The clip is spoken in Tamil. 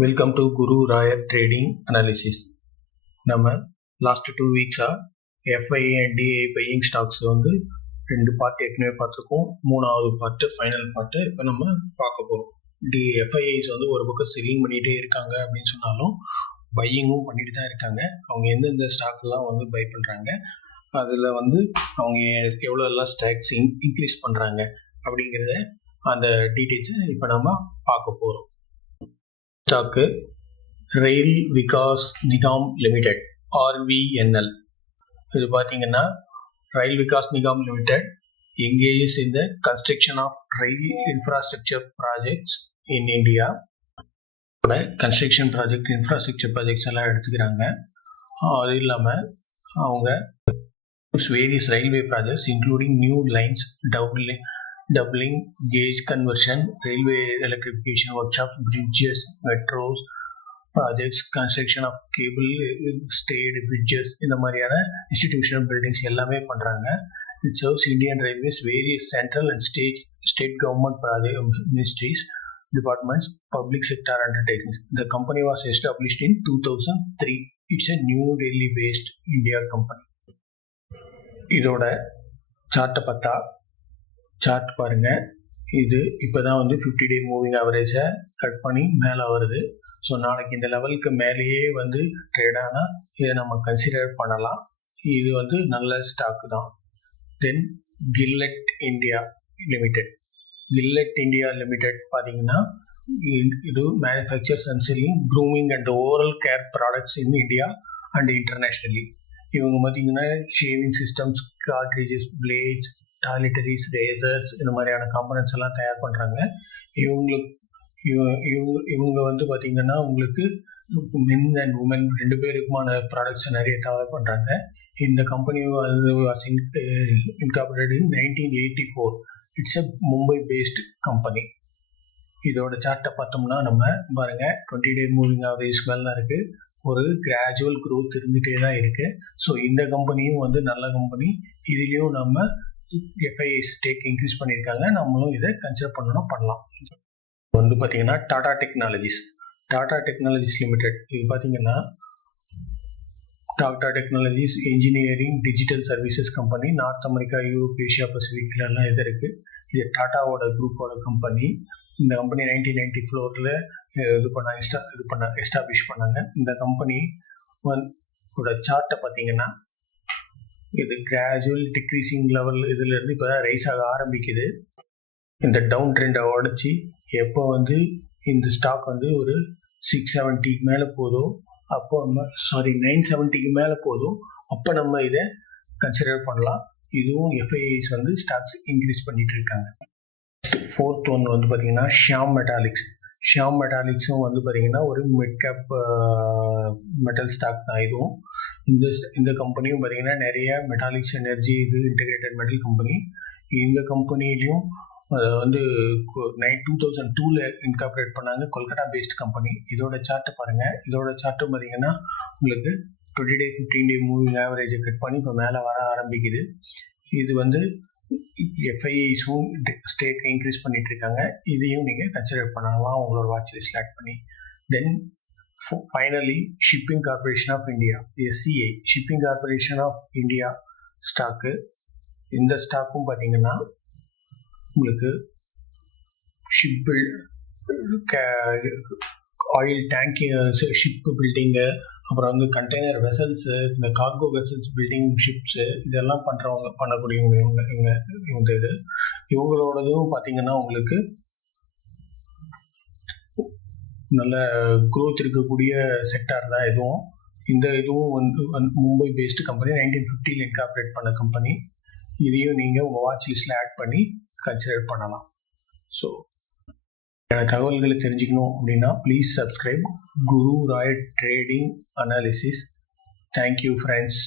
Welcome to Guru Rayar trading analysis. நம்ம லாஸ்ட் 2 வீக்ஸாக FIA and DI buying stocks வந்து 2 பார்ட் ஏற்கனவே பார்த்துருக்கோம். 3வது பார்ட்டு ஃபைனல் பார்ட்டு இப்போ நம்ம பார்க்க போகிறோம். எஃப்ஐஐஸ் வந்து ஒரு பக்கம் செல்லிங் பண்ணிகிட்டே இருக்காங்க அப்படின்னு சொன்னாலும் பையிங்கும் பண்ணிட்டு தான் இருக்காங்க. அவங்க எந்தெந்த ஸ்டாக்லாம் வந்து பை பண்ணுறாங்க, அதில் வந்து அவங்க எவ்வளோலாம் ஸ்டாக்ஸ் இன்க்ரீஸ் பண்ணுறாங்க அப்படிங்கிறத அந்த டீட்டெயில்ஸை இப்போ நம்ம பார்க்க போகிறோம். Stock Rail Vikas Nigam limited RVNL. இது பார்த்தீங்கன்னா Rail Vikas Nigam limited engages in the construction of rail infrastructure projects in India. Construction project, infrastructure projects எல்லாம் எடுத்துக்கிறாங்க. அது இல்லாமல் அவங்க various railway projects including new lines, doubling gauge conversion, railway electrification workshops, bridges, metros projects, construction of cable stayed bridges, இந்த மாதிரியான இன்ஸ்டிடியூஷனல் பில்டிங்ஸ் எல்லாமே பண்ணுறாங்க. It serves Indian Railways, various central and state government ministries, departments, public sector undertakings. The company was established in 2003. It's a New Delhi based India company. இதோட சார்ட்டை பார்த்தா சார்ட் பாருங்கள். இது இப்போ தான் வந்து 50-day மூவிங் ஆவரேஜை கட் பண்ணி மேலே வருது. ஸோ நாளைக்கு இந்த லெவலுக்கு மேலேயே வந்து ட்ரேட் ஆனால் இதை நம்ம கன்சிடர் பண்ணலாம். இது வந்து நல்ல ஸ்டாக்கு தான். தென் கில்லெட் இந்தியா லிமிடெட் பார்த்தீங்கன்னா இது manufactures and selling grooming and oral care products in India and internationally. இவங்க பார்த்தீங்கன்னா shaving systems, cartridges, blades, toiletries, razors, இந்த மாதிரியான காம்பனன்ட்ஸ் எல்லாம் தயார் பண்ணுறாங்க. இவங்க வந்து பார்த்திங்கன்னா உங்களுக்கு மென் அண்ட் உமன் 2 பேருக்குமான ப்ராடக்ட்ஸை நிறைய தயார் பண்ணுறாங்க. இந்த company incorporated in 1984. It's a Mumbai based company. இதோட சார்ட்டை பார்த்தோம்னா நம்ம பாருங்கள் 20-day மூவிங் ஆவரேஜ் மேலே தான் இருக்குது. ஒரு கிராஜுவல் க்ரோத் இருந்துகிட்டே தான் இருக்குது. ஸோ இந்த கம்பெனியும் வந்து நல்ல கம்பெனி. இதுலேயும் நம்ம எஃப்ஐஐ ஸ்டேக் இன்க்ரீஸ் பண்ணியிருக்காங்க. நம்மளும் இதை கன்சிடர் பண்ணலாம். வந்து பார்த்தீங்கன்னா டாடா டெக்னாலஜிஸ் லிமிடெட். இது பார்த்தீங்கன்னா Tata technologies engineering digital services company. North America, Europe, Asia பசிபிக்லாம் இது இருக்குது. இது டாட்டாவோட குரூப்போட கம்பெனி. இந்த கம்பெனி 1994 எஸ்டாப்ளிஷ் பண்ணாங்க. இந்த கம்பெனி சார்ட்டை பார்த்தீங்கன்னா இது கிராஜுவல் டிக்ரீசிங் லெவல் இதிலேருந்து இப்போ தான் ரைஸ் ஆக ஆரம்பிக்குது. இந்த டவுன் ட்ரெண்டை உடச்சி எப்போ வந்து இந்த ஸ்டாக் வந்து ஒரு 670 மேலே போதும், அப்போ நம்ம 970 மேலே போதும், அப்போ நம்ம இதை கன்சிடர் பண்ணலாம். இதுவும் எஃப்ஐஐஸ் வந்து ஸ்டாக்ஸ் இன்க்ரீஸ் பண்ணிகிட்டு இருக்காங்க. 4th ஒன் வந்து பார்த்திங்கன்னா ஷியாம் மெட்டாலிக்ஸும் வந்து பார்த்திங்கன்னா ஒரு மிட் கேப் மெட்டல் ஸ்டாக் தான். இதுவும் இந்த கம்பெனியும் பார்த்திங்கன்னா நிறைய மெட்டாலிக்ஸ், எனர்ஜி, இது இன்டெகிரேட்டட் மெட்டல் கம்பெனி. இந்த கம்பெனிலையும் வந்து 2002 இன்கார்பரேட் பண்ணாங்க. Kolkata based company. இதோட சார்ட்டை பாருங்கள். இதோட சார்ட்டும் பார்த்திங்கன்னா உங்களுக்கு 20-day 15-day மூவிங் ஆவரேஜை கட் பண்ணி இப்போ மேலே வர ஆரம்பிக்குது. இது வந்து எஃப்ஐஐஸும் ஸ்டேக்கை இன்க்ரீஸ் பண்ணிட்டு இருக்காங்க. இதையும் நீங்கள் கன்சிடர் பண்ணலாம் உங்களோட வாட்ச் லிஸ்ட் ஆட் பண்ணி. Then finally Shipping Corporation of India, SCI Shipping Corporation of India stock. இந்த ஸ்டாக்கும் பார்த்தீங்கன்னா உங்களுக்கு ஆயில் டேங்கிங், ஷிப்பு பில்டிங்கு, அப்புறம் வந்து கண்டெய்னர் வெசல்ஸு, இந்த கார்கோ வெசல்ஸ் பில்டிங் ஷிப்ஸு, இதெல்லாம் பண்ணக்கூடியவங்க இவங்க இவங்களோடதும் பார்த்திங்கன்னா உங்களுக்கு நல்ல க்ரோத் இருக்கக்கூடிய செக்டார் தான் இதுவும். இதுவும் வந்து மும்பை பேஸ்டு கம்பெனி, 1950 இன்கார்பரேட் பண்ண கம்பெனி. இதையும் நீங்கள் உங்கள் வாட்ச் லிஸ்ட்டில் ஆட் பண்ணி கன்சிடர் பண்ணலாம். ஸோ எனக்கு தகவல்களை தெரிஞ்சுக்கணும் அப்படின்னா please subscribe Guru Rayar trading analysis. Thank you friends.